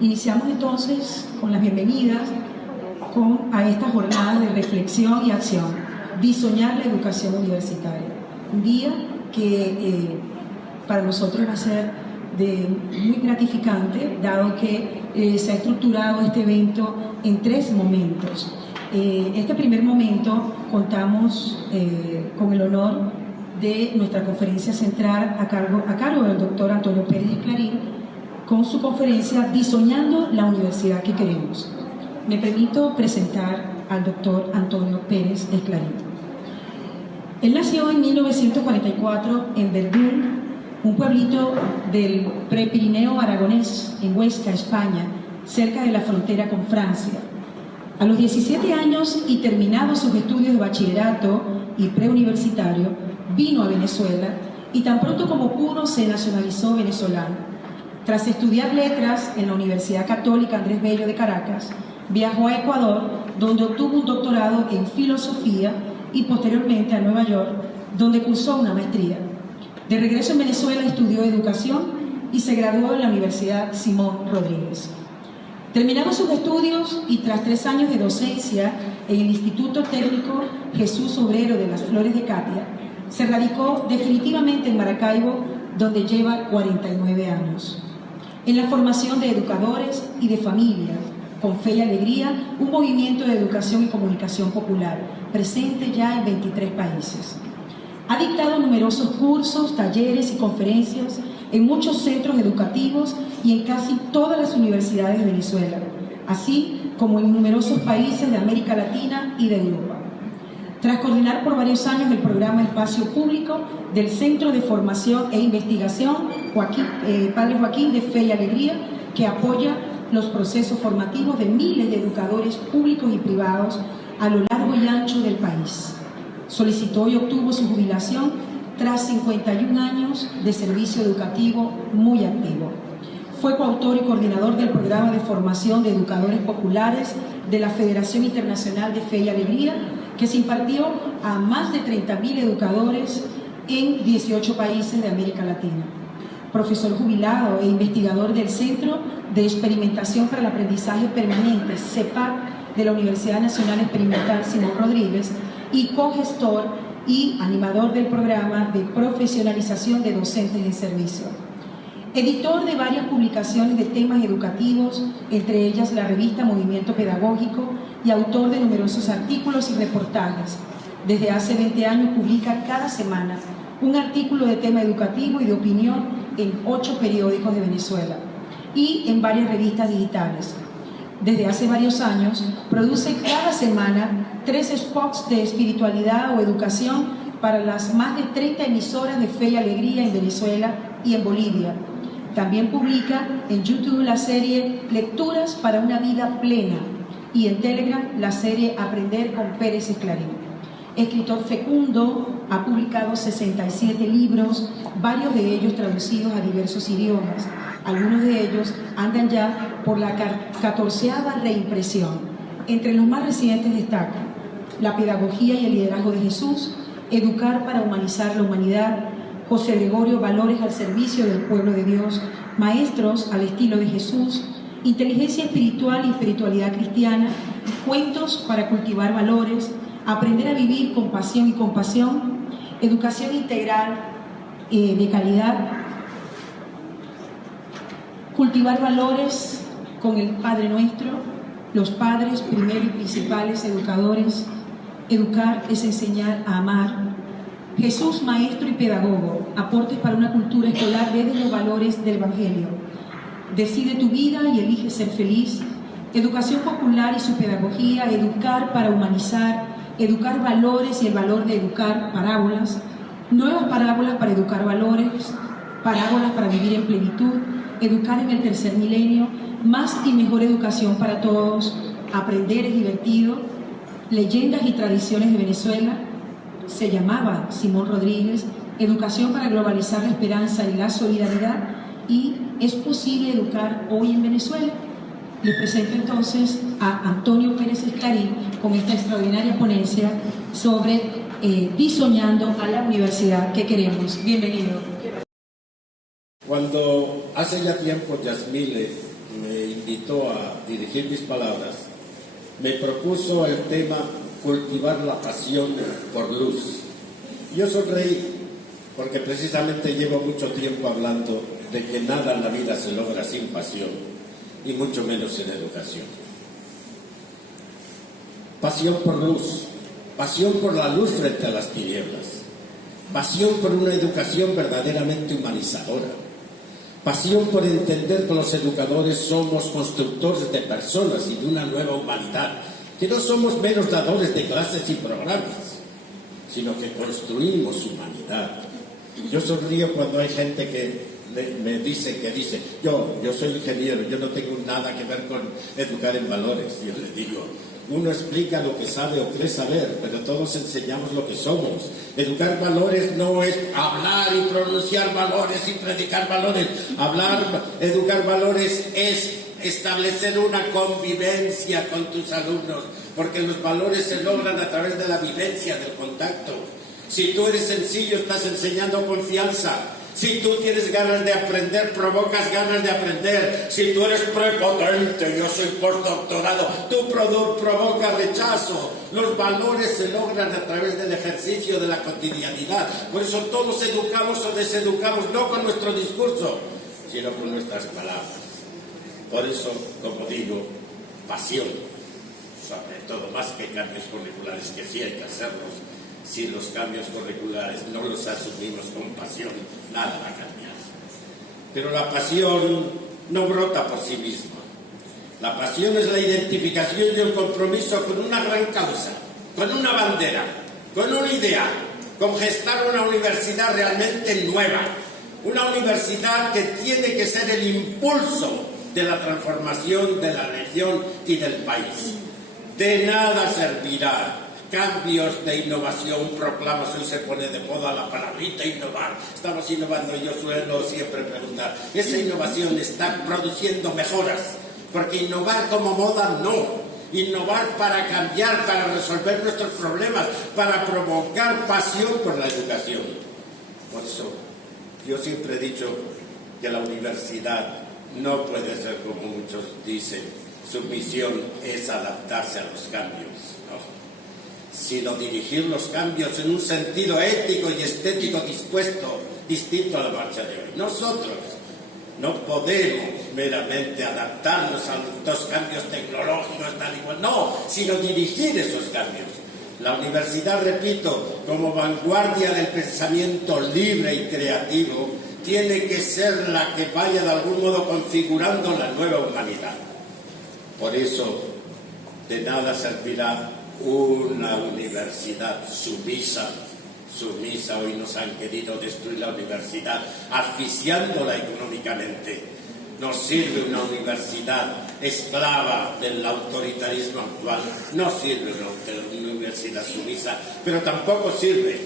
Iniciamos entonces con las bienvenidas a esta jornada de reflexión y acción, diseñar la educación universitaria. Un día que para nosotros va a ser muy gratificante, dado que se ha estructurado este evento en 3 momentos. Este primer momento contamos con el honor de nuestra conferencia central a cargo del doctor Antonio Pérez Esclarín, con su conferencia Diseñando la Universidad que Queremos. Me permito presentar al doctor Antonio Pérez Esclarín. Él nació en 1944 en Verdún, un pueblito del Prepirineo aragonés, en Huesca, España, cerca de la frontera con Francia. A los 17 años y terminados sus estudios de bachillerato y preuniversitario, vino a Venezuela y tan pronto como pudo se nacionalizó venezolano. Tras estudiar letras en la Universidad Católica Andrés Bello de Caracas, viajó a Ecuador, donde obtuvo un doctorado en filosofía y posteriormente a Nueva York, donde cursó una maestría. De regreso en Venezuela estudió educación y se graduó en la Universidad Simón Rodríguez. Terminados sus estudios y tras 3 años de docencia en el Instituto Técnico Jesús Obrero de las Flores de Catia, se radicó definitivamente en Maracaibo, donde lleva 49 años. En la formación de educadores y de familias, con Fe y Alegría, un movimiento de educación y comunicación popular, presente ya en 23 países. Ha dictado numerosos cursos, talleres y conferencias en muchos centros educativos y en casi todas las universidades de Venezuela, así como en numerosos países de América Latina y de Europa. Tras coordinar por varios años el programa Espacio Público del Centro de Formación e Investigación Padre Joaquín de Fe y Alegría, que apoya los procesos formativos de miles de educadores públicos y privados a lo largo y ancho del país. Solicitó y obtuvo su jubilación tras 51 años de servicio educativo muy activo. Fue coautor y coordinador del programa de formación de educadores populares de la Federación Internacional de Fe y Alegría, que se impartió a más de 30.000 educadores en 18 países de América Latina. Profesor jubilado e investigador del Centro de Experimentación para el Aprendizaje Permanente, CEPAP, de la Universidad Nacional Experimental Simón Rodríguez, y cogestor y animador del programa de profesionalización de docentes en servicio. Editor de varias publicaciones de temas educativos, entre ellas la revista Movimiento Pedagógico, y autor de numerosos artículos y reportajes. Desde hace 20 años publica cada semana un artículo de tema educativo y de opinión en 8 periódicos de Venezuela y en varias revistas digitales. Desde hace varios años produce cada semana 3 spots de espiritualidad o educación para las más de 30 emisoras de Fe y Alegría en Venezuela y en Bolivia. También publica en YouTube la serie Lecturas para una vida plena y en Telegram la serie Aprender con Pérez Esclarín. Escritor fecundo, ha publicado 67 libros, varios de ellos traducidos a diversos idiomas. Algunos de ellos andan ya por la 14ª reimpresión. Entre los más recientes destacan La pedagogía y el liderazgo de Jesús, Educar para humanizar la humanidad, José Gregorio, Valores al servicio del pueblo de Dios, Maestros al estilo de Jesús, Inteligencia espiritual y espiritualidad cristiana, Cuentos para cultivar valores, Aprender a vivir con pasión y compasión, Educación integral de calidad, Cultivar valores con el Padre Nuestro, Los padres, primero y principales educadores, Educar es enseñar a amar, Jesús, maestro y pedagogo, aportes para una cultura escolar desde los valores del Evangelio. Decide tu vida y elige ser feliz. Educación popular y su pedagogía, educar para humanizar, educar valores y el valor de educar, parábolas, nuevas parábolas para educar valores, parábolas para vivir en plenitud, educar en el tercer milenio, más y mejor educación para todos, aprender es divertido, leyendas y tradiciones de Venezuela, se llamaba Simón Rodríguez, educación para globalizar la esperanza y la solidaridad, y es posible educar hoy en Venezuela. Les presento entonces a Antonio Pérez Esclarín con esta extraordinaria ponencia sobre diseñando a la universidad que queremos. Bienvenido. Cuando hace ya tiempo Yasmile me invitó a dirigir mis palabras, me propuso el tema cultivar la pasión por luz. Yo sonreí porque precisamente llevo mucho tiempo hablando de que nada en la vida se logra sin pasión y mucho menos en educación. Pasión por luz, pasión por la luz frente a las tinieblas, pasión por una educación verdaderamente humanizadora, pasión por entender que los educadores somos constructores de personas y de una nueva humanidad, que no somos menos dadores de clases y programas, sino que construimos humanidad. Yo sonrío cuando hay gente que me dice, yo soy ingeniero, yo no tengo nada que ver con educar en valores. Yo le digo, uno explica lo que sabe o cree saber, pero todos enseñamos lo que somos. Educar valores no es hablar y pronunciar valores y predicar valores. Educar valores es establecer una convivencia con tus alumnos, porque los valores se logran a través de la vivencia, del contacto. Si tú eres sencillo, estás enseñando confianza. Si tú tienes ganas de aprender, provocas ganas de aprender. Si tú eres prepotente, yo soy postdoctorado, tú provocas rechazo. Los valores se logran a través del ejercicio de la cotidianidad. Por eso todos educamos o deseducamos, no con nuestro discurso, sino con nuestras palabras. Por eso, como digo, pasión, sobre todo, más que cambios curriculares, que sí hay que hacerlos. Si los cambios curriculares no los asumimos con pasión, nada va a cambiar. Pero la pasión no brota por sí misma. La pasión es la identificación y el compromiso con una gran causa, con una bandera, con una idea, con gestar una universidad realmente nueva. Una universidad que tiene que ser el impulso de la transformación de la región y del país. De nada servirá cambios de innovación, proclamas, hoy se pone de moda la palabrita innovar. Estamos innovando y yo suelo siempre preguntar, ¿esa innovación está produciendo mejoras? Porque innovar como moda no. Innovar para cambiar, para resolver nuestros problemas, para provocar pasión por la educación. Por eso, yo siempre he dicho que la universidad no puede ser como muchos dicen, su misión es adaptarse a los cambios, no, sino dirigir los cambios en un sentido ético y estético distinto a la marcha de hoy. Nosotros no podemos meramente adaptarnos a los cambios tecnológicos, tal y cual, no, sino dirigir esos cambios. La universidad, repito, como vanguardia del pensamiento libre y creativo, tiene que ser la que vaya de algún modo configurando la nueva humanidad. Por eso, de nada servirá una universidad sumisa. Hoy nos han querido destruir la universidad, asfixiándola económicamente. No sirve una universidad esclava del autoritarismo actual, no sirve una universidad sumisa, pero tampoco sirve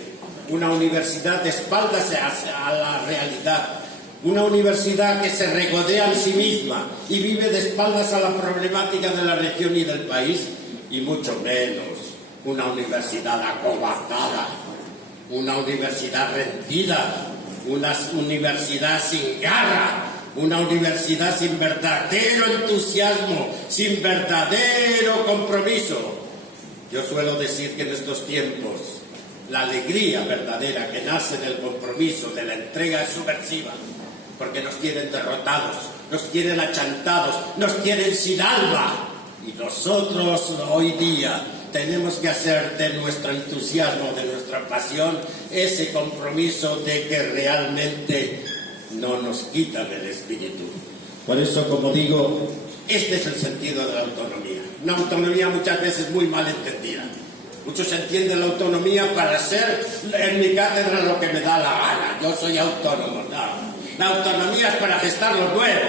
una universidad de espaldas a la realidad, una universidad que se regodea en sí misma y vive de espaldas a la problemática de la región y del país, y mucho menos una universidad acobardada, una universidad rendida, una universidad sin garra, una universidad sin verdadero entusiasmo, sin verdadero compromiso. Yo suelo decir que en estos tiempos la alegría verdadera que nace del compromiso, de la entrega es subversiva, porque nos quieren derrotados, nos quieren achantados, nos quieren sin alma. Y nosotros hoy día tenemos que hacer de nuestro entusiasmo, de nuestra pasión, ese compromiso de que realmente no nos quitan el espíritu. Por eso, como digo, este es el sentido de la autonomía. Una autonomía muchas veces muy mal entendida. Muchos entienden la autonomía para hacer en mi cátedra lo que me da la gana. Yo soy autónomo. No. La autonomía es para gestar lo nuevo.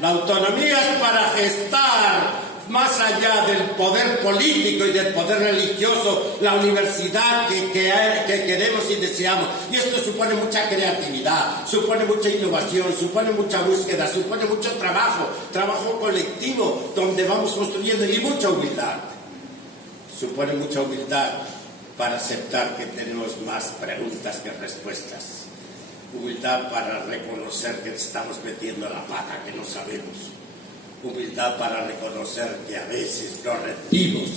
La autonomía es para gestar, más allá del poder político y del poder religioso, la universidad que queremos y deseamos. Y esto supone mucha creatividad, supone mucha innovación, supone mucha búsqueda, supone mucho trabajo colectivo, donde vamos construyendo, y mucha humildad. Supone mucha humildad para aceptar que tenemos más preguntas que respuestas. Humildad para reconocer que estamos metiendo la pata, que no sabemos. Humildad para reconocer que a veces nos rendimos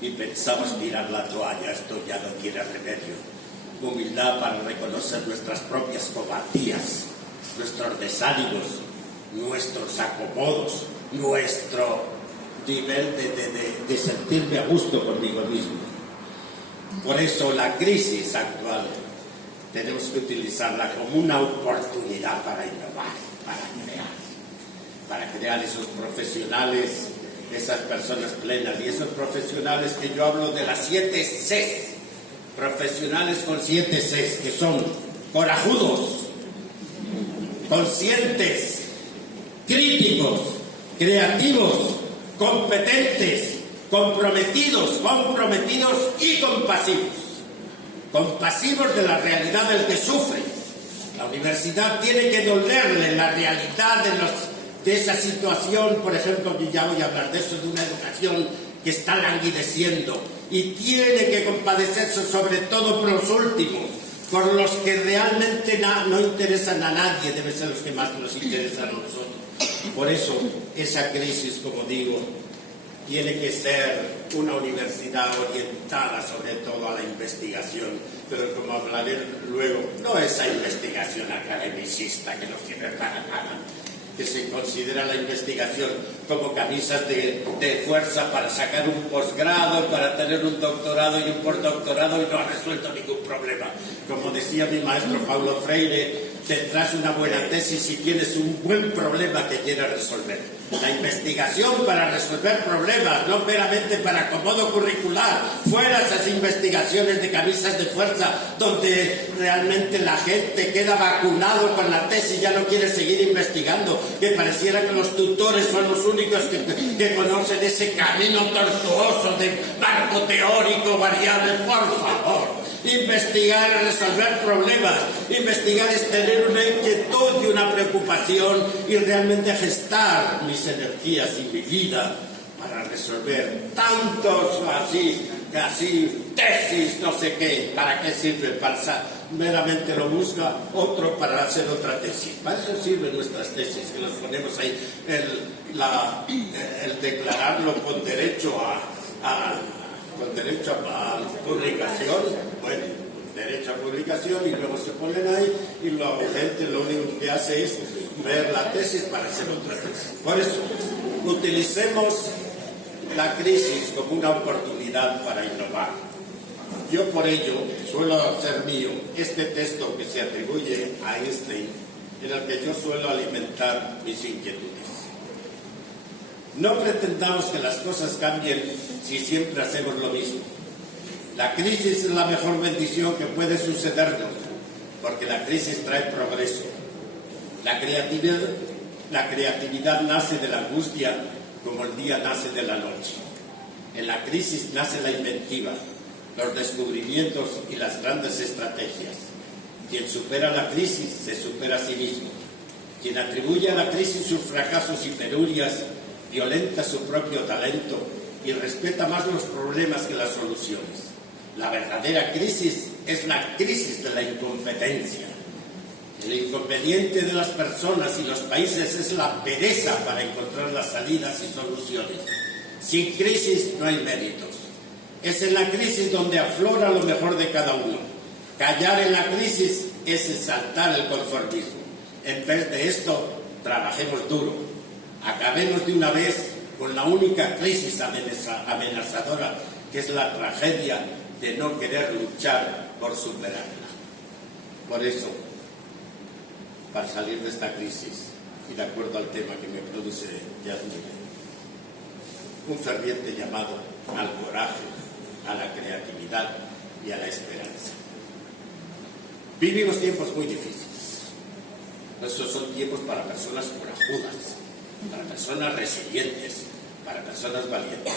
y pensamos tirar la toalla, esto ya no tiene remedio. Humildad para reconocer nuestras propias cobardías, nuestros desánimos, nuestros acomodos, nuestro nivel de sentirme a gusto conmigo mismo. Por eso la crisis actual tenemos que utilizarla como una oportunidad para innovar, para crear esos profesionales, esas personas plenas y esos profesionales que yo hablo de las 7 Cs, profesionales con 7 Cs, que son corajudos, conscientes, críticos, creativos, competentes, comprometidos y compasivos. Compasivos de la realidad del que sufre. La universidad tiene que dolerle la realidad de esa situación, por ejemplo, que ya voy a hablar de eso, de una educación que está languideciendo, y tiene que compadecerse sobre todo por los últimos, por los que realmente no interesan a nadie, deben ser los que más nos interesan a nosotros. Por eso, esa crisis, como digo, tiene que ser una universidad orientada sobre todo a la investigación, pero como hablaré luego, no esa investigación academicista que no sirve para nada, que se considera la investigación como camisas de fuerza para sacar un posgrado, para tener un doctorado y un postdoctorado y no ha resuelto ningún problema. Como decía mi maestro Paulo Freire, tendrás una buena tesis si tienes un buen problema que quieras resolver. La investigación para resolver problemas, no meramente para acomodo curricular. Fuera esas investigaciones de camisas de fuerza donde realmente la gente queda vacunado con la tesis y ya no quiere seguir investigando, que pareciera que los tutores son los únicos que conocen ese camino tortuoso de marco teórico variable. Por favor, investigar es resolver problemas. Investigar es tener una inquietud y una preocupación y realmente gestar mis energías y mi vida para resolver tantos así tesis, no sé qué. ¿Para qué sirve? Meramente lo busca otro para hacer otra tesis. Para eso sirven nuestras tesis, que las ponemos ahí, el declararlo con derecho a publicación, bueno, derecho a publicación, y luego se ponen ahí y la gente lo único que hace es ver la tesis para hacer otra tesis. Por eso, utilicemos la crisis como una oportunidad para innovar. Yo por ello suelo hacer mío este texto que se atribuye a Einstein, en el que yo suelo alimentar mis inquietudes. No pretendamos que las cosas cambien si siempre hacemos lo mismo. La crisis es la mejor bendición que puede sucedernos, porque la crisis trae progreso. La creatividad nace de la angustia como el día nace de la noche. En la crisis nace la inventiva, los descubrimientos y las grandes estrategias. Quien supera la crisis se supera a sí mismo. Quien atribuye a la crisis sus fracasos y penurias violenta su propio talento y respeta más los problemas que las soluciones. La verdadera crisis es la crisis de la incompetencia. El inconveniente de las personas y los países es la pereza para encontrar las salidas y soluciones. Sin crisis no hay méritos. Es en la crisis donde aflora lo mejor de cada uno. Callar en la crisis es exaltar el conformismo. En vez de esto, trabajemos duro. Acabemos de una vez con la única crisis amenazadora, que es la tragedia de no querer luchar por superarla. Por eso, para salir de esta crisis, y de acuerdo al tema que me produce Yasmine, un ferviente llamado al coraje, a la creatividad y a la esperanza. Vivimos tiempos muy difíciles. Estos son tiempos para personas corajudas, para personas resilientes, para personas valientes.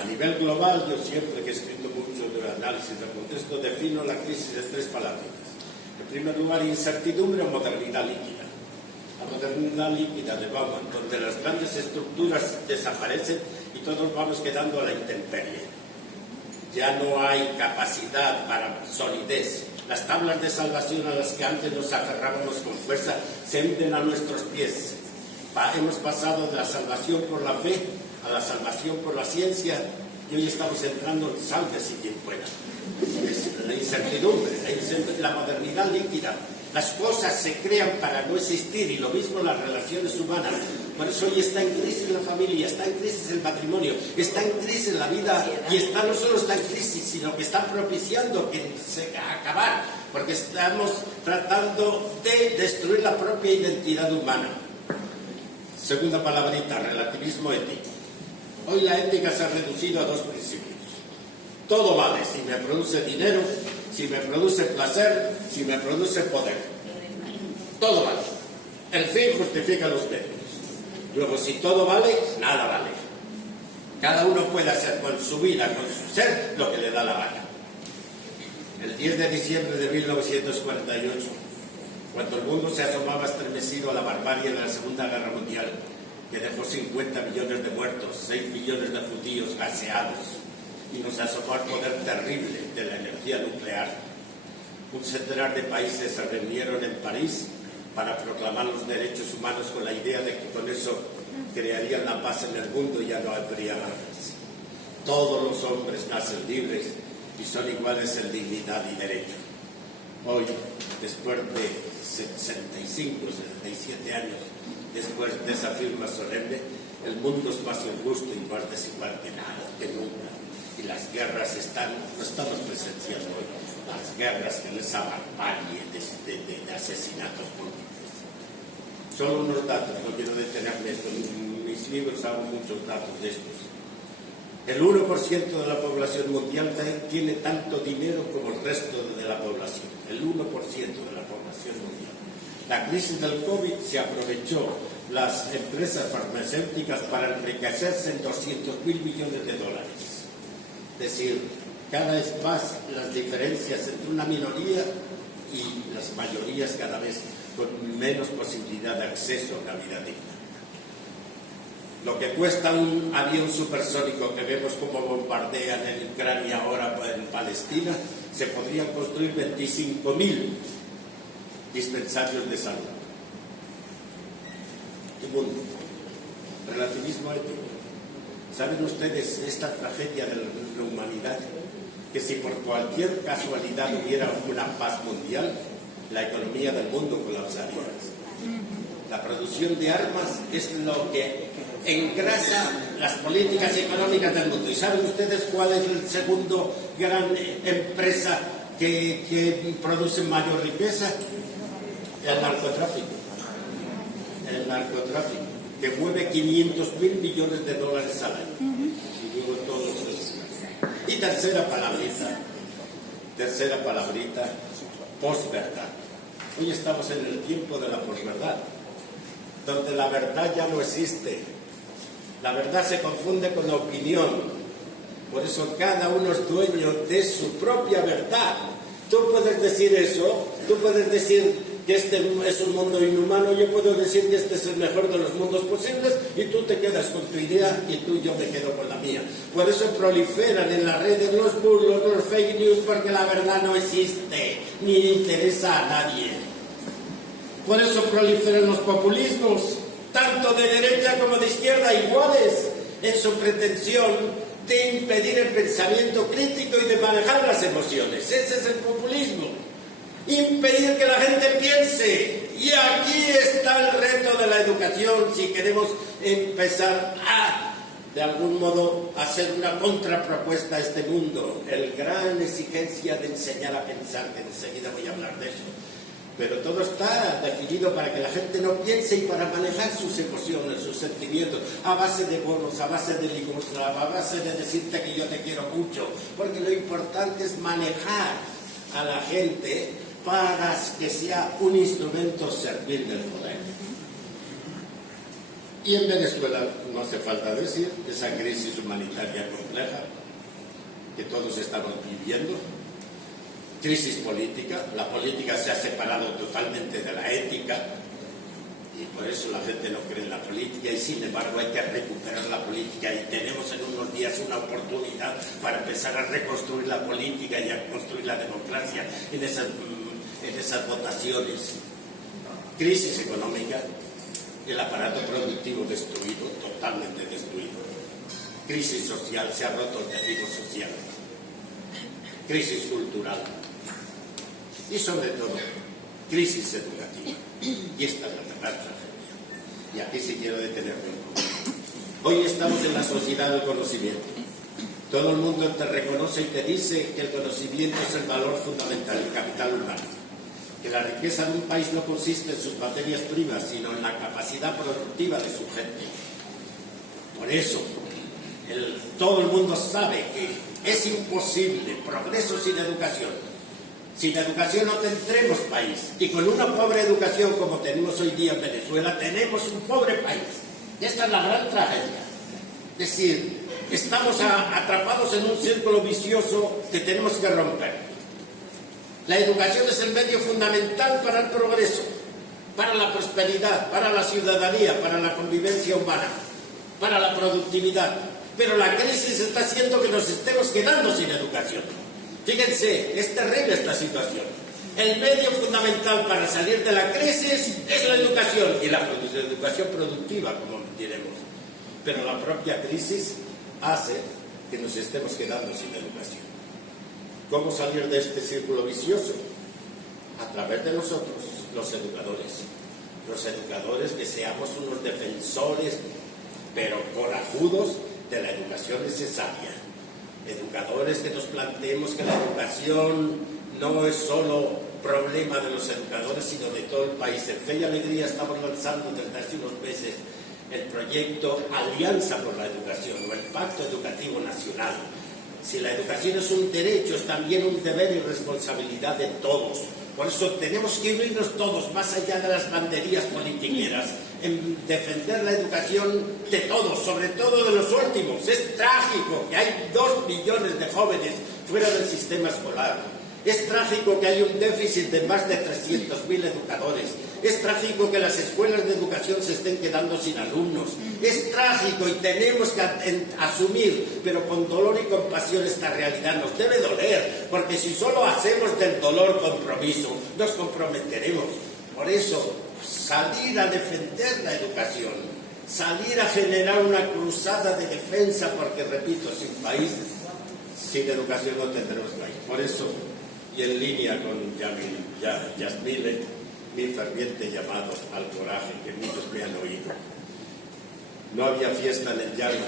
A nivel global, yo siempre que he escrito mucho de análisis del contexto, defino la crisis de 3 palabras. En primer lugar, incertidumbre o modernidad líquida. La modernidad líquida de Bauman, donde las grandes estructuras desaparecen y todos vamos quedando a la intemperie. Ya no hay capacidad para solidez. Las tablas de salvación a las que antes nos aferrábamos con fuerza se hunden a nuestros pies. Hemos pasado de la salvación por la fe a la salvación por la ciencia y hoy estamos entrando en sálvese quien pueda. Es la incertidumbre, la modernidad líquida. Las cosas se crean para no existir y lo mismo las relaciones humanas. Por eso hoy está en crisis la familia, está en crisis el matrimonio, está en crisis la vida y no solo está en crisis, sino que está propiciando que se acabar, porque estamos tratando de destruir la propia identidad humana. Segunda palabrita, relativismo ético. Hoy la ética se ha reducido a dos principios. Todo vale si me produce dinero, si me produce placer, si me produce poder. Todo vale. El fin justifica los medios. Luego, si todo vale, nada vale. Cada uno puede hacer con su vida, con su ser, lo que le da la gana. El 10 de diciembre de 1948, cuando el mundo se asomaba estremecido a la barbarie de la Segunda Guerra Mundial, que dejó 50 millones de muertos, 6 millones de judíos gaseados, y nos asomó al poder terrible de la energía nuclear. Un centenar de países se reunieron en París para proclamar los derechos humanos con la idea de que con eso crearían la paz en el mundo y ya no habría guerras. Todos los hombres nacen libres y son iguales en dignidad y derecho. Hoy, después de 65, 77 años, después de esa firma solemne, el mundo es más injusto y más desigual que nada, que nunca. Y las guerras no estamos presenciando hoy, las guerras en esa barbarie de asesinatos múltiples. Solo unos datos, no quiero detenerme esto, en mis libros hago muchos datos de estos. El 1% de la población mundial tiene tanto dinero como el resto de la población, el 1% de la población mundial. La crisis del COVID se aprovechó las empresas farmacéuticas para enriquecerse en 200.000 millones de dólares. Es decir, cada vez más las diferencias entre una minoría y las mayorías cada vez con menos posibilidad de acceso a una vida digna. Lo que cuesta un avión supersónico que vemos como bombardean en Ucrania, ahora en Palestina, se podrían construir 25.000 dispensarios de salud. Y mundo, relativismo ético. ¿Saben ustedes esta tragedia de la humanidad? Que si por cualquier casualidad hubiera una paz mundial, la economía del mundo colapsaría. La producción de armas es lo que engrasa las políticas económicas del mundo. ¿Y saben ustedes cuál es el segundo gran empresa que produce mayor riqueza? El narcotráfico. El narcotráfico, que mueve 500.000 millones de dólares al año. Y luego todos los... Y tercera palabrita, posverdad. Hoy estamos en el tiempo de la posverdad, donde la verdad ya no existe. La verdad se confunde con la opinión. Por eso cada uno es dueño de su propia verdad. Tú puedes decir eso, tú puedes decir que este es un mundo inhumano, yo puedo decir que este es el mejor de los mundos posibles y tú te quedas con tu idea y yo me quedo con la mía. Por eso proliferan en las redes los burlos, los fake news, porque la verdad no existe, ni interesa a nadie. Por eso proliferan los populismos, tanto de derecha como de izquierda, iguales, en su pretensión de impedir el pensamiento crítico y de manejar las emociones. Ese es el populismo. Impedir que la gente piense. Y aquí está el reto de la educación si queremos empezar a, de algún modo, hacer una contrapropuesta a este mundo. El gran exigencia de enseñar a pensar, que enseguida voy a hablar de eso. Pero todo está definido para que la gente no piense y para manejar sus emociones, sus sentimientos, a base de bonos, a base de limosna, a base de decirte que yo te quiero mucho. Porque lo importante es manejar a la gente para que sea un instrumento servil del poder. Y en Venezuela, no hace falta decir, esa crisis humanitaria compleja que todos estamos viviendo, crisis política, la política se ha separado totalmente de la ética y por eso la gente no cree en la política y sin embargo hay que recuperar la política y tenemos en unos días una oportunidad para empezar a reconstruir la política y a construir la democracia en esas votaciones. Crisis económica, el aparato productivo destruido, totalmente destruido. Crisis social, se ha roto el tejido social. Crisis cultural. Y sobre todo, crisis educativa. Y esta es la gran tragedia. Y aquí sí quiero detenerme un poco. Hoy estamos en la sociedad del conocimiento. Todo el mundo te reconoce y te dice que el conocimiento es el valor fundamental, el capital humano. Que la riqueza de un país no consiste en sus materias primas, sino en la capacidad productiva de su gente. Por eso, todo el mundo sabe que es imposible progreso sin educación. Sin educación no tendremos país. Y con una pobre educación como tenemos hoy día en Venezuela, tenemos un pobre país. Esta es la gran tragedia. Es decir, estamos atrapados en un círculo vicioso que tenemos que romper. La educación es el medio fundamental para el progreso, para la prosperidad, para la ciudadanía, para la convivencia humana, para la productividad. Pero la crisis está haciendo que nos estemos quedando sin educación. Fíjense, es terrible esta situación. El medio fundamental para salir de la crisis es la educación, y la educación productiva, como diremos. Pero la propia crisis hace que nos estemos quedando sin educación. ¿Cómo salir de este círculo vicioso? A través de nosotros, los educadores. Los educadores que seamos unos defensores, pero corajudos, de la educación necesaria. Educadores que nos planteemos que la educación no es solo problema de los educadores, sino de todo el país. En Fe y Alegría estamos lanzando desde hace unos meses el proyecto Alianza por la Educación, o el Pacto Educativo Nacional. Si la educación es un derecho, es también un deber y responsabilidad de todos. Por eso tenemos que unirnos todos, más allá de las banderías politiqueras, en defender la educación de todos, sobre todo de los últimos. Es trágico que hay 2 millones de jóvenes fuera del sistema escolar. Es trágico que hay un déficit de más de 300.000 educadores. Es trágico que las escuelas de educación se estén quedando sin alumnos. Es trágico y tenemos que asumir, pero con dolor y compasión, esta realidad. Nos debe doler, porque si solo hacemos del dolor compromiso, nos comprometeremos. Por eso, salir a defender la educación, salir a generar una cruzada de defensa, porque, repito, sin país, sin educación no tendremos país. Por eso, y en línea con Yasmile, mi ferviente llamado al coraje, que muchos me han oído. No había fiesta en el llano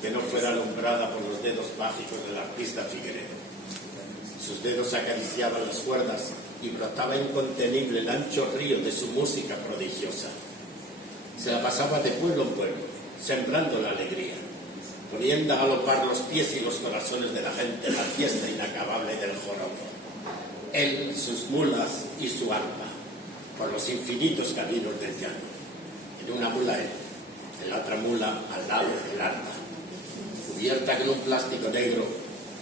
que no fuera alumbrada por los dedos mágicos del artista Figueredo. Sus dedos acariciaban las cuerdas y brotaba incontenible el ancho río de su música prodigiosa. Se la pasaba de pueblo en pueblo, sembrando la alegría, poniendo a galopar los pies y los corazones de la gente en la fiesta inacabable del joropo. Él, sus mulas y su arpa, por los infinitos caminos del llano. En una mula él, en la otra mula al lado del arpa, cubierta con un plástico negro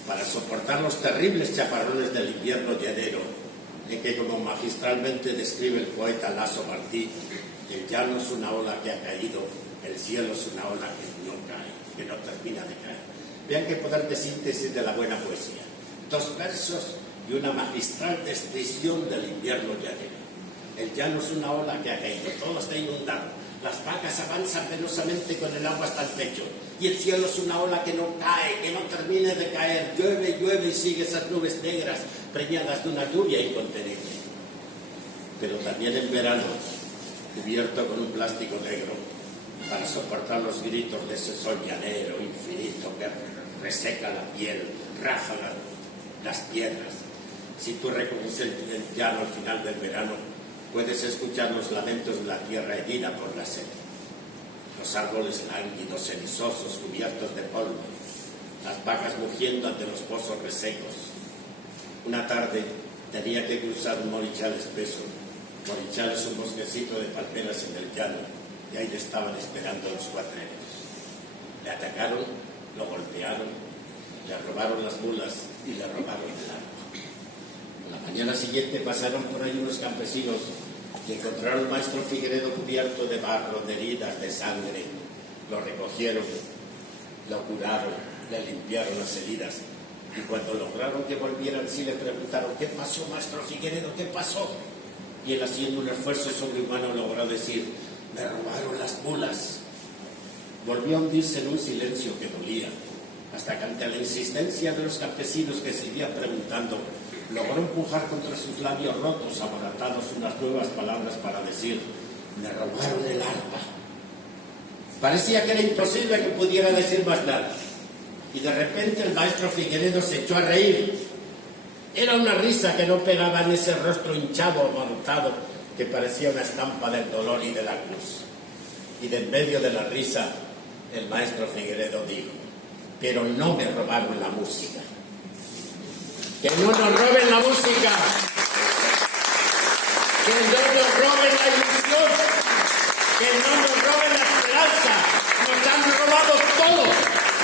para soportar los terribles chaparrones del invierno llanero, en que, como magistralmente describe el poeta Lasso Martí, el llano es una ola que ha caído, el cielo es una ola que no cae, que no termina de caer. Vean qué poder de síntesis de la buena poesía. 2 versos y una magistral descripción del invierno llanero. El llano es una ola que ha caído, todo está inundado, las vacas avanzan penosamente con el agua hasta el pecho, y el cielo es una ola que no cae, que no termine de caer, llueve, llueve y sigue esas nubes negras preñadas de una lluvia incontenible. Pero también el verano, cubierto con un plástico negro, para soportar los gritos de ese sol llanero infinito que reseca la piel, raja las piedras. Si tú recorres el llano al final del verano, puedes escuchar los lamentos de la tierra herida por la sed. Los árboles lánguidos, cenizosos, cubiertos de polvo, las vacas mugiendo ante los pozos resecos. Una tarde tenía que cruzar un morichal espeso. Morichal es un bosquecito de palmeras en el llano, y ahí le estaban esperando los cuatreros. Le atacaron, lo golpearon, le robaron las mulas y le robaron el arma. La mañana siguiente pasaron por ahí unos campesinos y encontraron al maestro Figueredo cubierto de barro, de heridas, de sangre. Lo recogieron, lo curaron, le limpiaron las heridas. Y cuando lograron que volvieran, sí le preguntaron: ¿qué pasó, maestro Figueredo? ¿Qué pasó? Y él, haciendo un esfuerzo sobrehumano, logró decir: Me robaron las mulas. Volvió a hundirse en un silencio que dolía, hasta que ante la insistencia de los campesinos que seguían preguntando, logró empujar contra sus labios rotos, aboratados, unas nuevas palabras para decir: me robaron el arpa. Parecía que era imposible que pudiera decir más nada. Y de repente el maestro Figueredo se echó a reír. Era una risa que no pegaba en ese rostro hinchado o amargado que parecía una estampa del dolor y de la cruz. Y de en medio de la risa, el maestro Figueredo dijo: pero no me robaron la música. ¡Que no nos roben la música! ¡Que no nos roben la ilusión! ¡Que no nos roben la esperanza! ¡Nos han robado todo!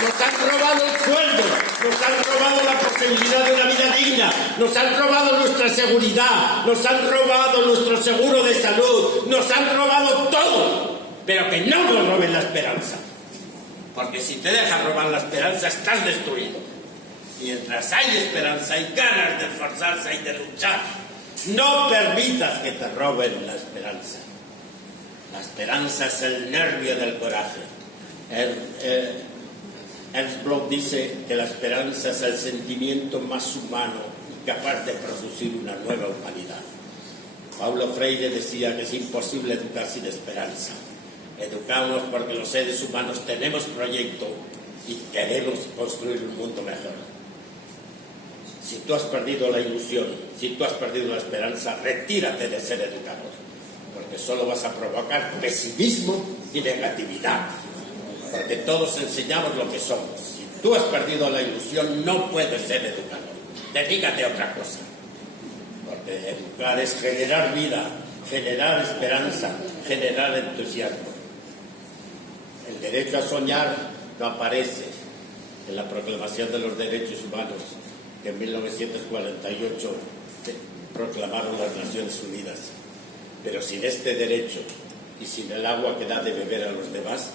¡Nos han robado el sueldo! ¡Nos han robado la posibilidad de una vida digna! ¡Nos han robado nuestra seguridad! ¡Nos han robado nuestro seguro de salud! ¡Nos han robado todo! Pero que no nos roben la esperanza. Porque si te dejas robar la esperanza, estás destruido. Mientras hay esperanza, hay ganas de esforzarse y de luchar. No permitas que te roben la esperanza. La esperanza es el nervio del coraje. Ernst Bloch dice que la esperanza es el sentimiento más humano y capaz de producir una nueva humanidad. Paulo Freire decía que es imposible educar sin esperanza. Educamos porque los seres humanos tenemos proyecto y queremos construir un mundo mejor. Si tú has perdido la ilusión, si tú has perdido la esperanza, retírate de ser educador, porque solo vas a provocar pesimismo y negatividad, porque todos enseñamos lo que somos. Si tú has perdido la ilusión, no puedes ser educador. Dedícate a otra cosa, porque educar es generar vida, generar esperanza, generar entusiasmo. El derecho a soñar no aparece en la Proclamación de los Derechos Humanos que en 1948 proclamaron las Naciones Unidas. Pero sin este derecho y sin el agua que da de beber a los demás,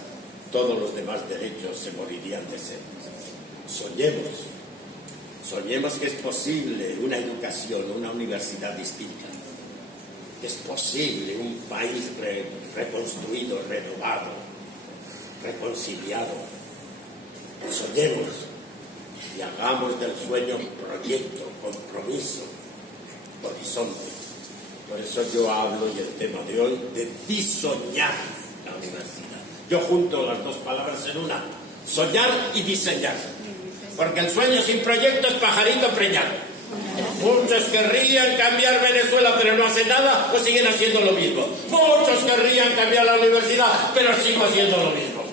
todos los demás derechos se morirían de sed. Soñemos, soñemos que es posible una educación, una universidad distinta, que es posible un país reconstruido, renovado, reconciliado. Soñemos y hagamos del sueño proyecto, compromiso, horizonte. Por eso yo hablo, y el tema de hoy, de diseñar la universidad. Yo junto las dos palabras en una: soñar y diseñar. Porque el sueño sin proyecto es pajarito preñado. Muchos querrían cambiar Venezuela, pero no hacen nada, o siguen haciendo lo mismo. Muchos querrían cambiar la universidad, pero sigo haciendo lo mismo.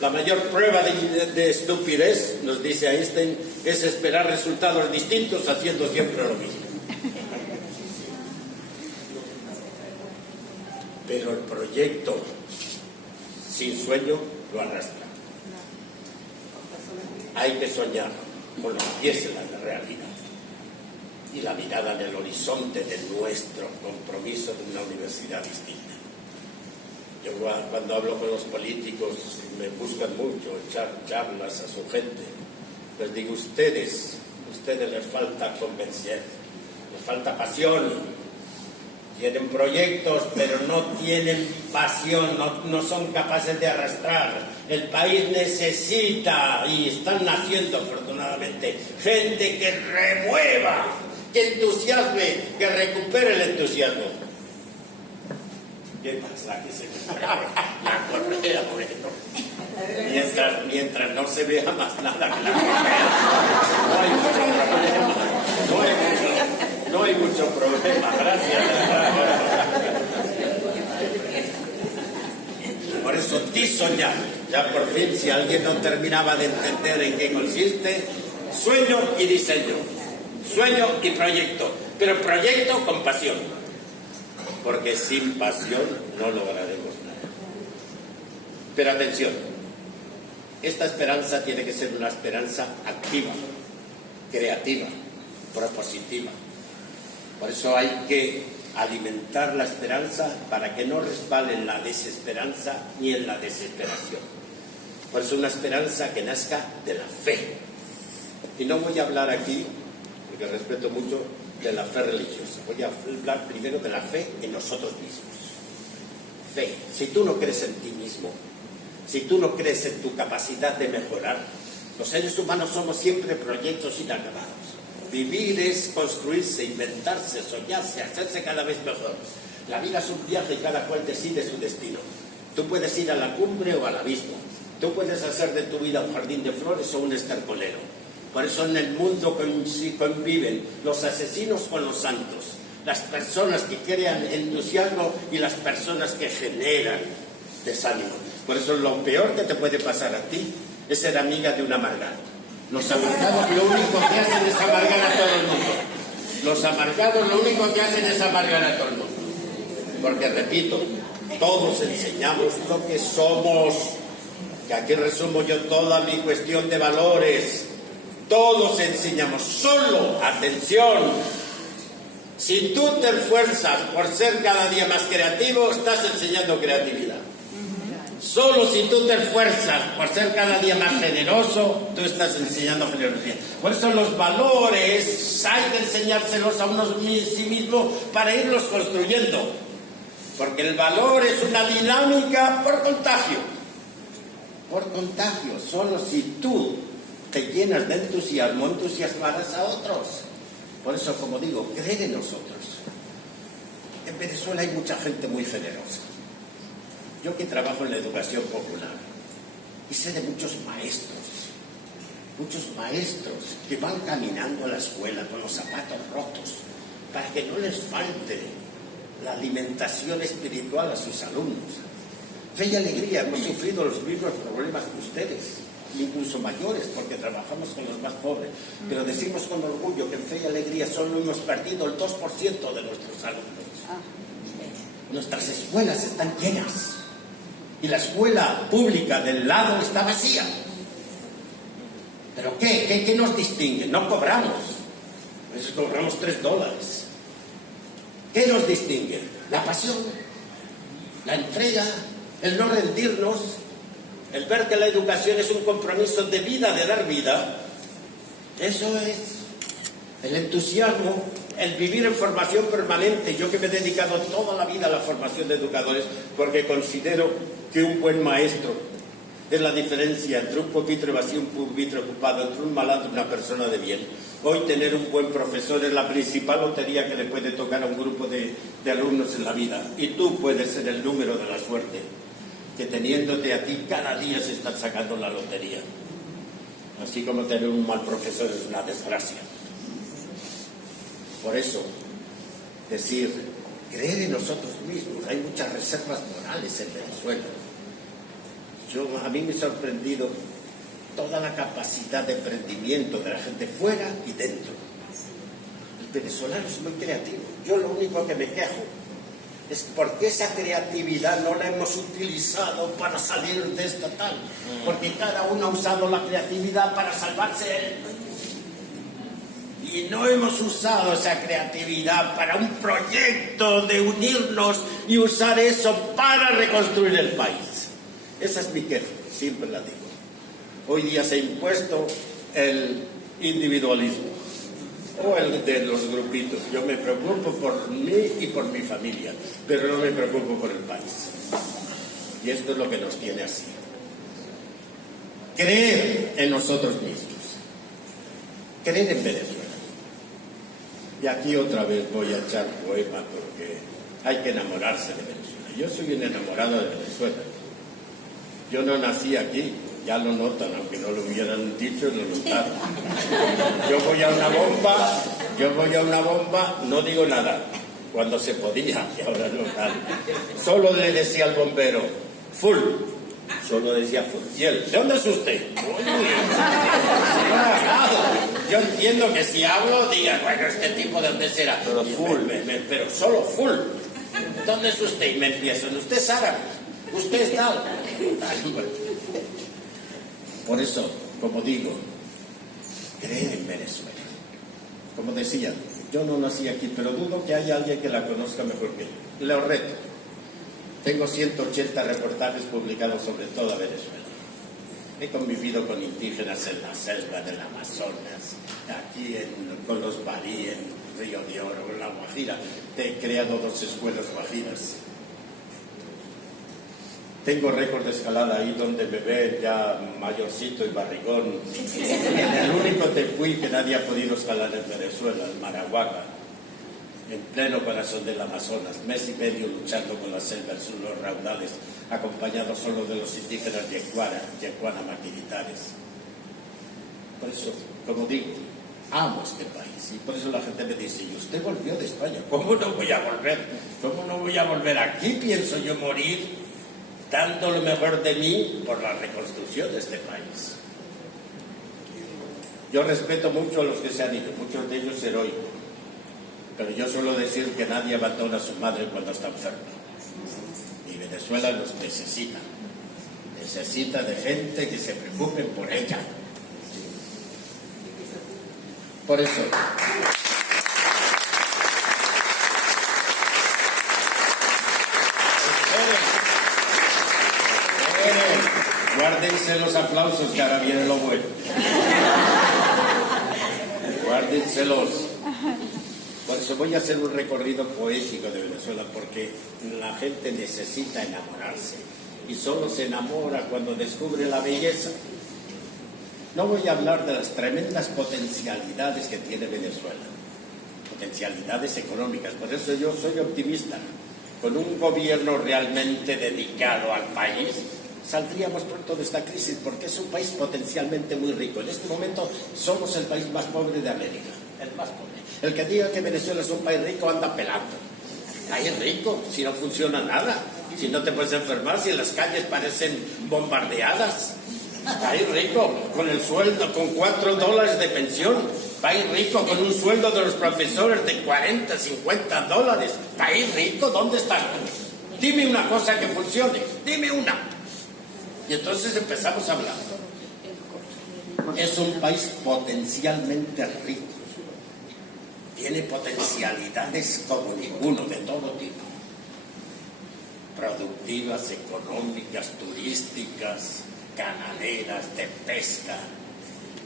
La mayor prueba de estupidez, nos dice Einstein, es esperar resultados distintos haciendo siempre lo mismo. Pero el proyecto sin sueño lo arrastra. Hay que soñar con los pies en la realidad y la mirada en el horizonte de nuestro compromiso de una universidad distinta. Yo cuando hablo con los políticos me buscan mucho echar charlas a su gente. Les digo, ustedes les falta convencer, les falta pasión. Tienen proyectos, pero no tienen pasión, no son capaces de arrastrar. El país necesita, y están naciendo afortunadamente, gente que remueva, que entusiasme, que recupere el entusiasmo. ¿Qué pasa? Que se me la correa, bueno. Mientras no se vea más nada que la correa, no hay mucho problema, gracias. Por eso, diseñar. Ya por fin, si alguien no terminaba de entender en qué consiste, sueño y diseño, sueño y proyecto, pero proyecto con pasión, porque sin pasión no lograremos nada. Pero atención, esta esperanza tiene que ser una esperanza activa, creativa, propositiva. Por eso hay que alimentar la esperanza para que no resbale en la desesperanza ni en la desesperación. Por eso una esperanza que nazca de la fe. Y no voy a hablar aquí, porque respeto mucho, de la fe religiosa. Voy a hablar primero de la fe en nosotros mismos. fe. Si tú no crees en ti mismo, si tú no crees en tu capacidad de mejorar, los seres humanos somos siempre proyectos inacabados. Vivir es construirse, inventarse, soñarse, hacerse cada vez mejor. La vida es un viaje y cada cual decide su destino. Tú puedes ir a la cumbre o al abismo. Tú puedes hacer de tu vida un jardín de flores o un estercolero. Por eso en el mundo conviven los asesinos con los santos, las personas que crean entusiasmo y las personas que generan desánimo. Por eso lo peor que te puede pasar a ti es ser amiga de un amargado. Los amargados lo único que hacen es amargar a todo el mundo. Los amargados lo único que hacen es amargar a todo el mundo. Porque, repito, todos enseñamos lo que somos. Que aquí resumo yo toda mi cuestión de valores. Todos enseñamos. Solo, atención, si tú te esfuerzas por ser cada día más creativo, estás enseñando creatividad. Solo si tú te esfuerzas por ser cada día más generoso, tú estás enseñando generosidad. Por eso los valores hay que enseñárselos a uno sí mismo para irlos construyendo. Porque el valor es una dinámica por contagio. Por contagio. Solo si tú te llenas de entusiasmo, entusiasmarás a otros. Por eso, como digo, creer en nosotros. En Venezuela hay mucha gente muy generosa. Yo que trabajo en la educación popular y sé de muchos maestros que van caminando a la escuela con los zapatos rotos para que no les falte la alimentación espiritual a sus alumnos. Fe y alegría, hemos sufrido los mismos problemas que ustedes, incluso mayores, porque trabajamos con los más pobres, pero decimos con orgullo que en Fe y Alegría solo hemos perdido el 2% de nuestros alumnos. Nuestras escuelas están llenas y la escuela pública del lado está vacía. ¿Pero qué nos distingue? No cobramos, pues cobramos $3. ¿Qué nos distingue? La pasión, la entrega, el no rendirnos, el ver que la educación es un compromiso de vida, de dar vida. Eso es el entusiasmo, el vivir en formación permanente. Yo que me he dedicado toda la vida a la formación de educadores, porque considero que un buen maestro es la diferencia entre un pupitre vacío y un pupitre ocupado, entre un malandro y una persona de bien. Hoy tener un buen profesor es la principal lotería que le puede tocar a un grupo de alumnos en la vida. Y tú puedes ser el número de la suerte, que teniéndote a ti cada día se está sacando la lotería. Así como tener un mal profesor es una desgracia. Por eso, decir, creer en nosotros mismos. Hay muchas reservas morales en Venezuela. A mí me ha sorprendido toda la capacidad de emprendimiento de la gente fuera y dentro. El venezolano es muy creativo. Yo lo único que me quejo es porque esa creatividad no la hemos utilizado para salir de esta tal. Porque cada uno ha usado la creatividad para salvarse él. Y no hemos usado esa creatividad para un proyecto de unirnos y usar eso para reconstruir el país. Esa es mi queja, siempre la digo. Hoy día se ha impuesto el individualismo o el de los grupitos. Yo me preocupo por mí y por mi familia, pero no me preocupo por el país. Y esto es lo que nos tiene así. Creer en nosotros mismos. Creer en Venezuela. Y aquí otra vez voy a echar poema porque hay que enamorarse de Venezuela. Yo soy un enamorado de Venezuela. Yo no nací aquí, ya lo notan, aunque no lo hubieran dicho, lo notaron. Yo voy a una bomba, no digo nada, cuando se podía, y ahora no tal. Solo le decía al bombero, full, solo decía full. Y él, ¿de dónde es usted? Yo entiendo que si hablo, diga, bueno, este tipo de dónde será. Pero full, pero solo full. ¿Dónde es usted? Y me empiezan, usted es árabe. Usted es tal. Por eso, como digo, creer en Venezuela. Como decía, yo no nací aquí, pero dudo que haya alguien que la conozca mejor que yo. Lo reto. Tengo 180 reportajes publicados sobre toda Venezuela. He convivido con indígenas en la selva del Amazonas, aquí con los barí, en Río de Oro, en La Guajira. He creado 2 escuelas guajiras. Tengo récord de escalada ahí donde me ve ya mayorcito y barrigón. En el único tepuy que nadie ha podido escalar en Venezuela, el Marahuaca, en pleno corazón del Amazonas, mes y medio luchando con la selva en sus los raudales, acompañado solo de los indígenas yecuana maquinitares. Por eso, como digo, amo este país, y por eso la gente me dice: ¿y usted volvió de España? ¿Cómo no voy a volver? ¿Cómo no voy a volver? Aquí pienso yo morir dando lo mejor de mí por la reconstrucción de este país. Yo respeto mucho a los que se han ido, muchos de ellos heroicos, pero yo suelo decir que nadie abandona a su madre cuando está enferma, y Venezuela los necesita de gente que se preocupen por ella. Por eso, guárdense los aplausos, que ahora viene lo bueno. Guárdenselos. Por eso voy a hacer un recorrido poético de Venezuela, porque la gente necesita enamorarse, y solo se enamora cuando descubre la belleza. No voy a hablar de las tremendas potencialidades que tiene Venezuela, potencialidades económicas. Por eso yo soy optimista. Con un gobierno realmente dedicado al país, saldríamos pronto de esta crisis, porque es un país potencialmente muy rico. En este momento somos el país más pobre de América, el más pobre. El que diga que Venezuela es un país rico anda pelando. País rico, si no funciona nada, si no te puedes enfermar, si las calles parecen bombardeadas. País rico, con el sueldo, con $4 de pensión. País rico, con un sueldo de los profesores de $40, $50. País rico, ¿dónde estás tú? Dime una cosa que funcione, dime una. Y entonces empezamos a hablar. Es un país potencialmente rico. Tiene potencialidades como ninguno, de todo tipo. Productivas, económicas, turísticas, ganaderas, de pesca,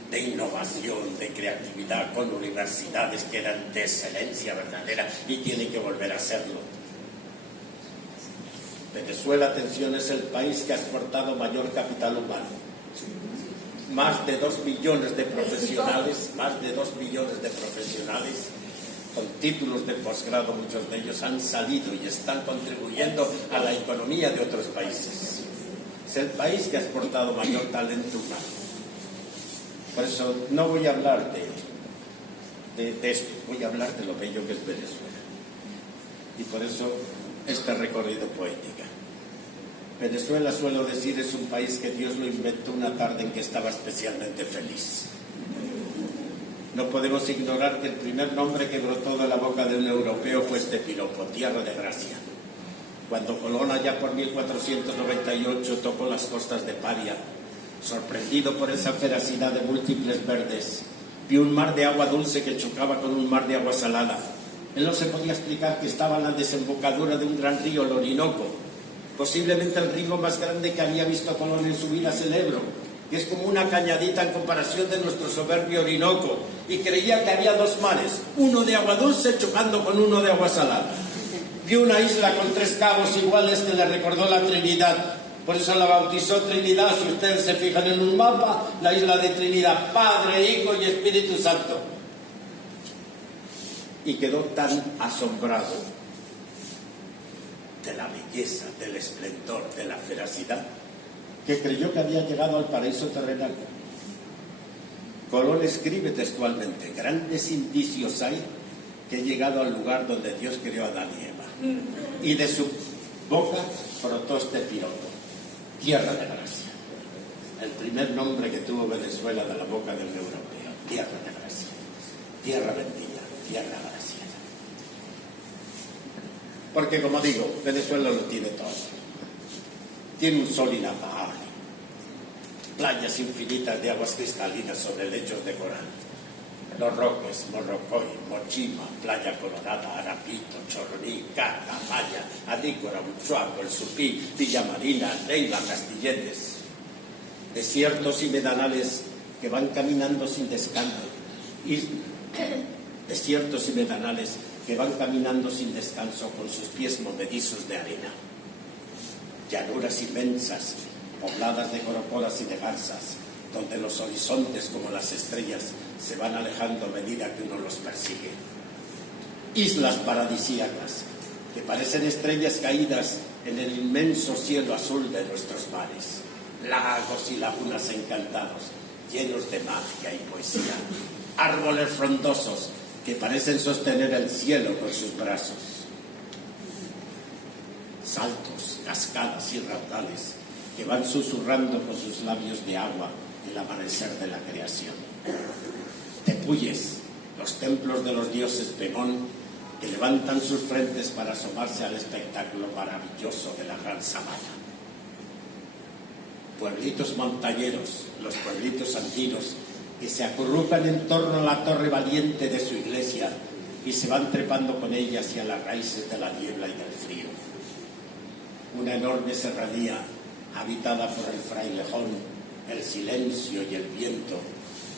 de innovación, de creatividad, con universidades que eran de excelencia verdadera y tienen que volver a hacerlo. Venezuela, atención, es el país que ha exportado mayor capital humano. Más de 2 millones de profesionales, con títulos de posgrado, muchos de ellos han salido y están contribuyendo a la economía de otros países. Es el país que ha exportado mayor talento humano. Por eso no voy a hablar de esto, voy a hablar de lo bello que es Venezuela. Y por eso este recorrido poética. Venezuela, suelo decir, es un país que Dios lo inventó una tarde en que estaba especialmente feliz. No podemos ignorar que el primer nombre que brotó de la boca de un europeo fue este piropo, Tierra de Gracia. Cuando Colón, allá por 1498, tocó las costas de Paria, sorprendido por esa feracidad de múltiples verdes, vio un mar de agua dulce que chocaba con un mar de agua salada. Él no se podía explicar que estaba en la desembocadura de un gran río, el Orinoco, posiblemente el río más grande que había visto Colón en su vida, el Ebro, que es como una cañadita en comparación de nuestro soberbio Orinoco, y creía que había 2 mares, uno de agua dulce chocando con uno de agua salada. Vio una isla con 3 cabos iguales que le recordó la Trinidad, por eso la bautizó Trinidad. Si ustedes se fijan en un mapa, la isla de Trinidad, Padre, Hijo y Espíritu Santo. Y quedó tan asombrado de la belleza, del esplendor, de la feracidad, que creyó que había llegado al paraíso terrenal. Colón escribe textualmente: grandes indicios hay que he llegado al lugar donde Dios creó a Adán y Eva. Y de su boca brotó este piropo, Tierra de Gracia. El primer nombre que tuvo Venezuela de la boca del europeo, Tierra de Gracia. Tierra bendita, Tierra graciada. Porque, como digo, Venezuela lo tiene todo. Tiene un sol inapagable, playas infinitas de aguas cristalinas sobre lechos de coral, Los Roques, Morrocoy, Mochima, Playa Colorada, Arapito, Choroní, Cata, Maya, Adícora, Buchuaco, El Supí, Villa Marina, Leiva, Castilletes. Desiertos y medanales que van caminando sin descanso. Desiertos y medanales que van caminando sin descanso con sus pies movedizos de arena. llanuras inmensas, pobladas de corocoras y de garzas, donde los horizontes como las estrellas se van alejando a medida que uno los persigue. Islas paradisíacas, que parecen estrellas caídas en el inmenso cielo azul de nuestros mares. Lagos y lagunas encantados, llenos de magia y poesía. Árboles frondosos, que parecen sostener el cielo con sus brazos. Saltos, cascadas y raudales, que van susurrando con sus labios de agua el amanecer de la creación. Tepuyes, los templos de los dioses Pemón, que levantan sus frentes para asomarse al espectáculo maravilloso de la gran sabana. Pueblitos montañeros, los pueblitos andinos, que se acurrucan en torno a la torre valiente de su iglesia y se van trepando con ella hacia las raíces de la niebla y del frío. Una enorme serranía, habitada por el frailejón, el silencio y el viento,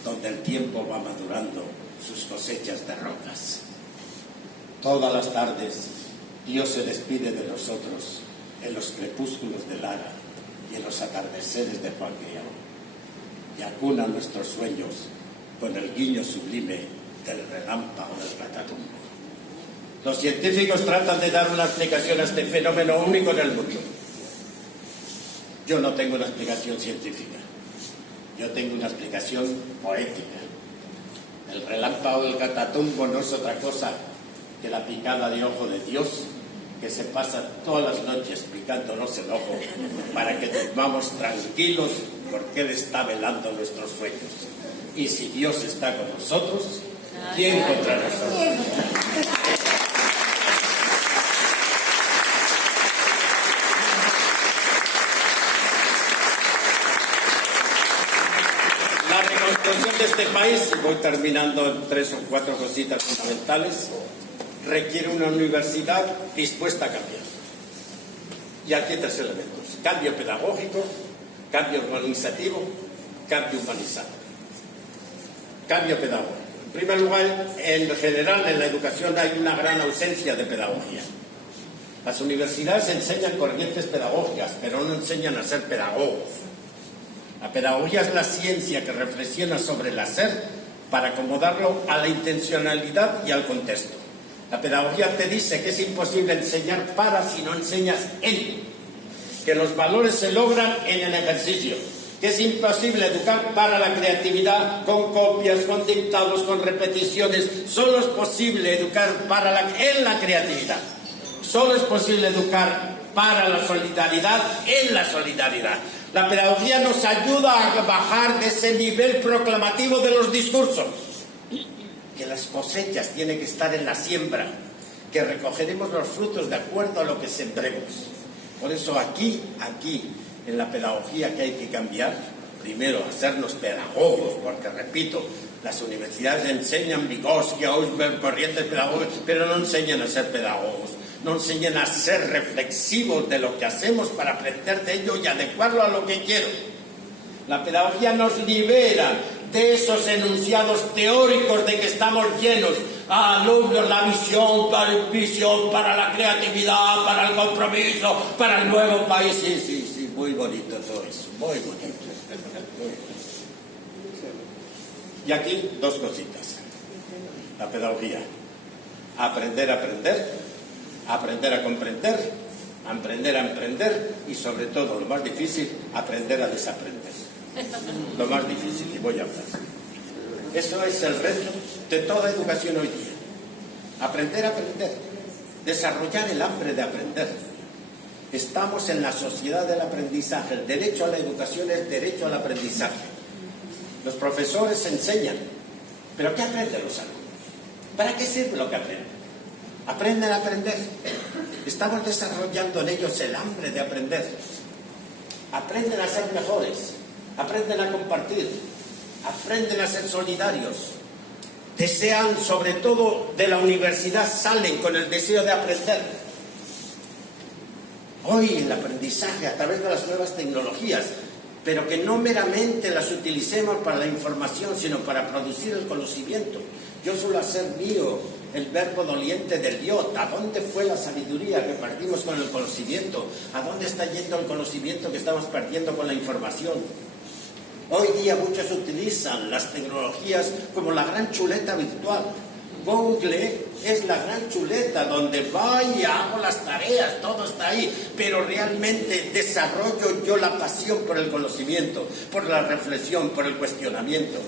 donde el tiempo va madurando sus cosechas de rocas. Todas las tardes, Dios se despide de nosotros en los crepúsculos de Lara y en los atardeceres de Juan Grião, y acuna nuestros sueños con el guiño sublime del relámpago del Catatumbo. Los científicos tratan de dar una explicación a este fenómeno único en el mundo. Yo no tengo una explicación científica, yo tengo una explicación poética. El relámpago del Catatumbo no es otra cosa que la picada de ojo de Dios, que se pasa todas las noches picándonos el ojo para que durmamos tranquilos, porque Él está velando nuestros sueños. Y si Dios está con nosotros, ¿quién contra nosotros? La reconstrucción de este país, y voy terminando en 3 o 4 cositas fundamentales, requiere una universidad dispuesta a cambiar. Y aquí hay 3 elementos: cambio pedagógico, cambio organizativo, cambio humanizado. Cambio pedagógico. En primer lugar, en general en la educación hay una gran ausencia de pedagogía. Las universidades enseñan corrientes pedagógicas, pero no enseñan a ser pedagogos. La pedagogía es la ciencia que reflexiona sobre el hacer para acomodarlo a la intencionalidad y al contexto. La pedagogía te dice que es imposible enseñar para si no enseñas en, que los valores se logran en el ejercicio, que es imposible educar para la creatividad con copias, con dictados, con repeticiones. Solo es posible educar en la creatividad. Solo es posible educar para la solidaridad en la solidaridad. La pedagogía nos ayuda a bajar de ese nivel proclamativo de los discursos. Que las cosechas tienen que estar en la siembra, que recogeremos los frutos de acuerdo a lo que sembremos. Por eso aquí, en la pedagogía que hay que cambiar, primero hacernos pedagogos, porque repito, las universidades enseñan Vygotsky, Ausberg, corrientes pedagógicas, pero no enseñan a ser pedagogos, no enseñan a ser reflexivos de lo que hacemos para aprender de ello y adecuarlo a lo que quiero. La pedagogía nos libera de esos enunciados teóricos de que estamos llenos. Alumnos, la visión para la creatividad, para el compromiso, para el nuevo país. Sí, muy bonito todo eso, muy bonito. Y aquí 2 cositas. La pedagogía: aprender a aprender, aprender a comprender, aprender a emprender y, sobre todo, lo más difícil, aprender a desaprender. Lo más difícil, y voy a hablar. Eso es el reto de toda educación hoy día. Aprender a aprender, desarrollar el hambre de aprender. Estamos en la sociedad del aprendizaje. El derecho a la educación es derecho al aprendizaje. Los profesores enseñan, pero ¿qué aprenden los alumnos? ¿Para qué sirve lo que aprenden? Aprenden a aprender. Estamos desarrollando en ellos el hambre de aprender. Aprenden a ser mejores, aprenden a compartir, aprenden a ser solidarios. Desean, sobre todo de la universidad, salen con el deseo de aprender. Hoy el aprendizaje a través de las nuevas tecnologías, pero que no meramente las utilicemos para la información, sino para producir el conocimiento. Yo suelo hacer mío el verbo doliente del iot. ¿A dónde fue la sabiduría que perdimos con el conocimiento? ¿A dónde está yendo el conocimiento que estamos perdiendo con la información? Hoy día muchos utilizan las tecnologías como la gran chuleta virtual. Google es la gran chuleta donde voy y hago las tareas, todo está ahí, pero realmente desarrollo yo la pasión por el conocimiento, por la reflexión, por el cuestionamiento.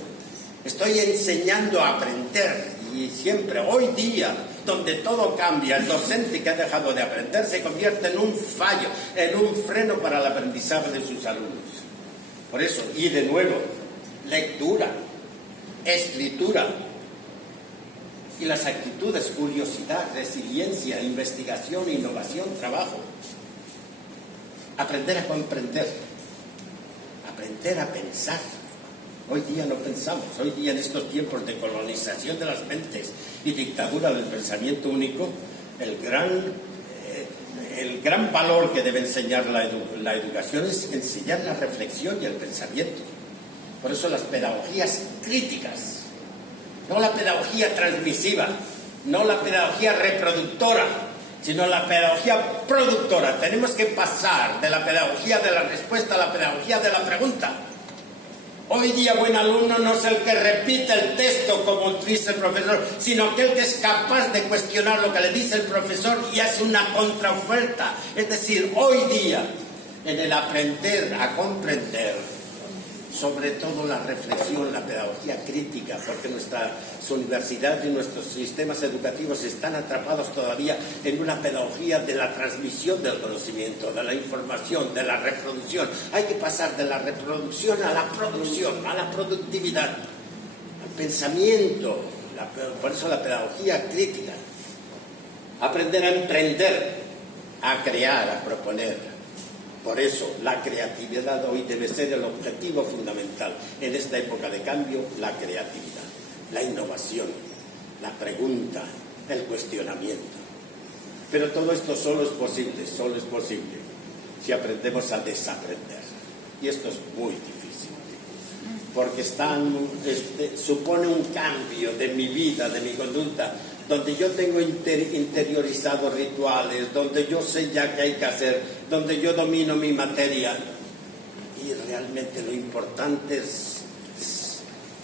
Estoy enseñando a aprender y siempre, hoy día, donde todo cambia, el docente que ha dejado de aprender se convierte en un fallo, en un freno para el aprendizaje de sus alumnos. Por eso, y de nuevo, lectura, escritura, y las actitudes, curiosidad, resiliencia, investigación, innovación, trabajo. Aprender a comprender, aprender a pensar. Hoy día no pensamos, hoy día en estos tiempos de colonización de las mentes y dictadura del pensamiento único, el gran valor que debe enseñar la educación es enseñar la reflexión y el pensamiento. Por eso las pedagogías críticas, no la pedagogía transmisiva, no la pedagogía reproductora, sino la pedagogía productora. Tenemos que pasar de la pedagogía de la respuesta a la pedagogía de la pregunta. Hoy día buen alumno no es el que repite el texto como dice el profesor, sino aquel que es capaz de cuestionar lo que le dice el profesor y hace una contraoferta. Es decir, hoy día, en el aprender a comprender, sobre todo la reflexión, la pedagogía crítica, porque nuestras universidades y nuestros sistemas educativos están atrapados todavía en una pedagogía de la transmisión del conocimiento, de la información, de la reproducción. Hay que pasar de la reproducción a la producción, a la productividad, al pensamiento, por eso la pedagogía crítica. Aprender a emprender, a crear, a proponer. Por eso, la creatividad hoy debe ser el objetivo fundamental. En esta época de cambio, la creatividad, la innovación, la pregunta, el cuestionamiento. Pero todo esto solo es posible si aprendemos a desaprender. Y esto es muy difícil, porque supone un cambio de mi vida, de mi conducta, donde yo tengo interiorizados rituales, donde yo sé ya qué hay que hacer, donde yo domino mi materia. Y realmente lo importante es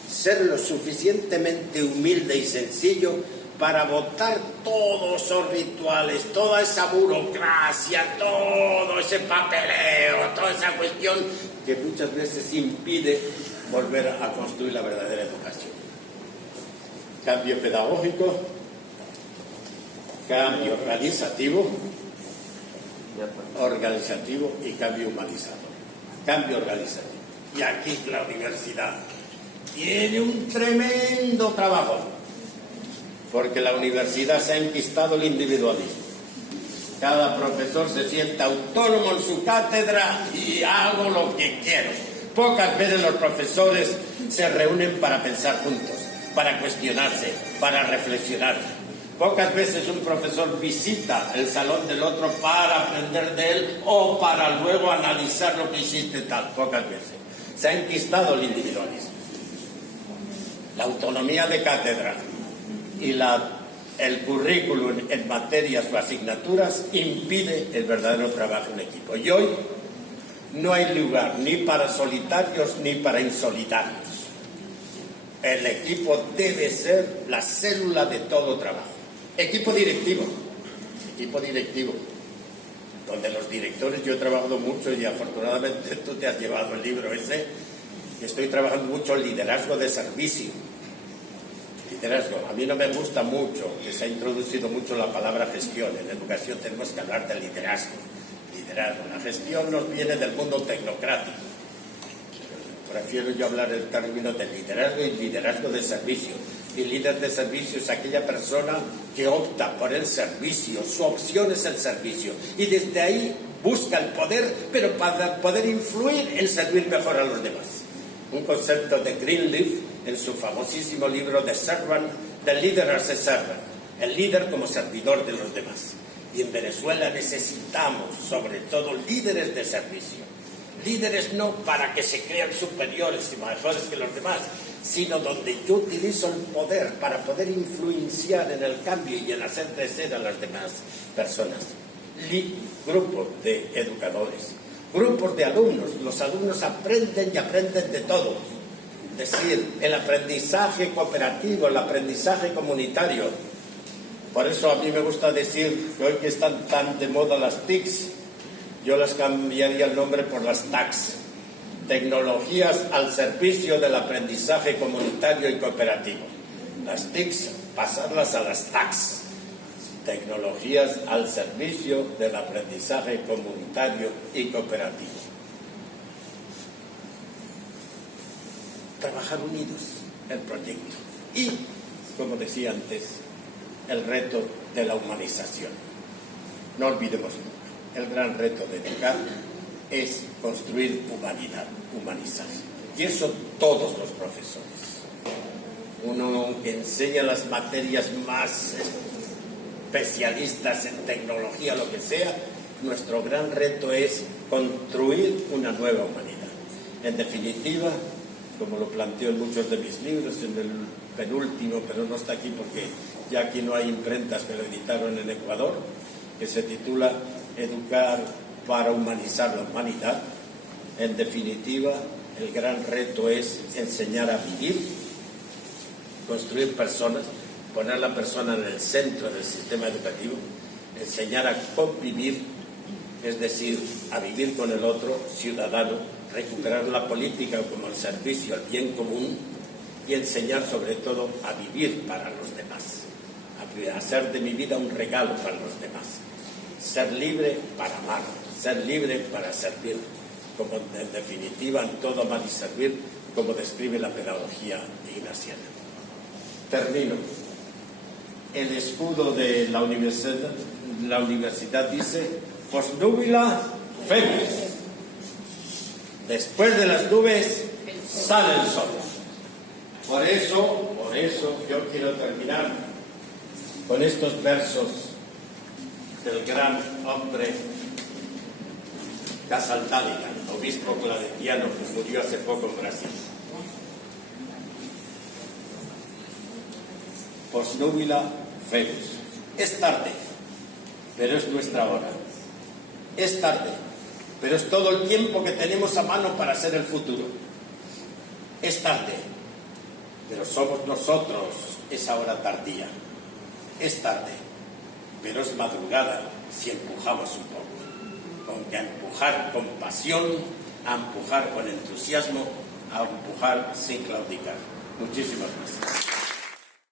ser lo suficientemente humilde y sencillo para botar todos esos rituales, toda esa burocracia, todo ese papeleo, toda esa cuestión que muchas veces impide volver a construir la verdadera educación. Cambio pedagógico, cambio organizativo y cambio humanizador. Cambio organizativo. Y aquí la universidad tiene un tremendo trabajo, porque la universidad se ha enquistado el individualismo. Cada profesor se siente autónomo en su cátedra y hago lo que quiero. Pocas veces los profesores se reúnen para pensar juntos, para cuestionarse, para reflexionar. Pocas veces un profesor visita el salón del otro para aprender de él o para luego analizar lo que hiciste tal. Pocas veces. Se ha enquistado el individualismo. La autonomía de cátedra y el currículum en materias o asignaturas impide el verdadero trabajo en equipo. Y hoy no hay lugar ni para solitarios ni para insolitarios. El equipo debe ser la célula de todo trabajo. Equipo directivo, donde los directores, yo he trabajado mucho y afortunadamente tú te has llevado el libro ese, estoy trabajando mucho en liderazgo de servicio. Liderazgo, a mí no me gusta mucho, que se ha introducido mucho la palabra gestión. En educación tenemos que hablar de liderazgo. La gestión nos viene del mundo tecnocrático. Prefiero yo hablar el término de liderazgo y liderazgo de servicio. Y líder de servicio es aquella persona que opta por el servicio, su opción es el servicio. Y desde ahí busca el poder, pero para poder influir en servir mejor a los demás. Un concepto de Greenleaf en su famosísimo libro The Servant, The Leader as a Servant, el líder como servidor de los demás. Y en Venezuela necesitamos, sobre todo, líderes de servicio, Líderes no para que se crean superiores y mejores que los demás, sino donde yo utilizo el poder para poder influenciar en el cambio y en hacer crecer a las demás personas. Grupos de educadores, grupos de alumnos. Los alumnos aprenden y aprenden de todo. Es decir, el aprendizaje cooperativo, el aprendizaje comunitario. Por eso a mí me gusta decir que hoy que están tan de moda las TICs, yo las cambiaría el nombre por las TACs. Tecnologías al servicio del aprendizaje comunitario y cooperativo. Las TICs, pasarlas a las TACs. Tecnologías al servicio del aprendizaje comunitario y cooperativo. Trabajar unidos el proyecto. Y, como decía antes, el reto de la humanización. No olvidemos nunca, el gran reto de educar es construir humanidad, humanizar. Y eso todos los profesores. Uno que enseña las materias más especialistas en tecnología, lo que sea, nuestro gran reto es construir una nueva humanidad. En definitiva, como lo planteo en muchos de mis libros, en el penúltimo, pero no está aquí porque ya aquí no hay imprentas, que lo editaron en Ecuador, que se titula Educar para humanizar la humanidad. En definitiva, el gran reto es enseñar a vivir, construir personas, poner a la persona en el centro del sistema educativo, enseñar a convivir, es decir, a vivir con el otro ciudadano, recuperar la política como el servicio al bien común y enseñar sobre todo a vivir para los demás, a hacer de mi vida un regalo para los demás, ser libre para amar, ser libre para servir, como en definitiva en todo amar y servir, como describe la pedagogía ignaciana. Termino. El escudo de la universidad dice post nubila febis. Después de las nubes sale el sol. Por eso yo quiero terminar con estos versos del gran hombre Casaldáliga, obispo claretiano que murió hace poco en Brasil. Post nubila febis. Es tarde, pero es nuestra hora. Es tarde, pero es todo el tiempo que tenemos a mano para hacer el futuro. Es tarde, pero somos nosotros esa hora tardía. Es tarde, pero es madrugada si empujamos un poco. Con que empujar con pasión, a empujar con entusiasmo, a empujar sin claudicar. Muchísimas gracias.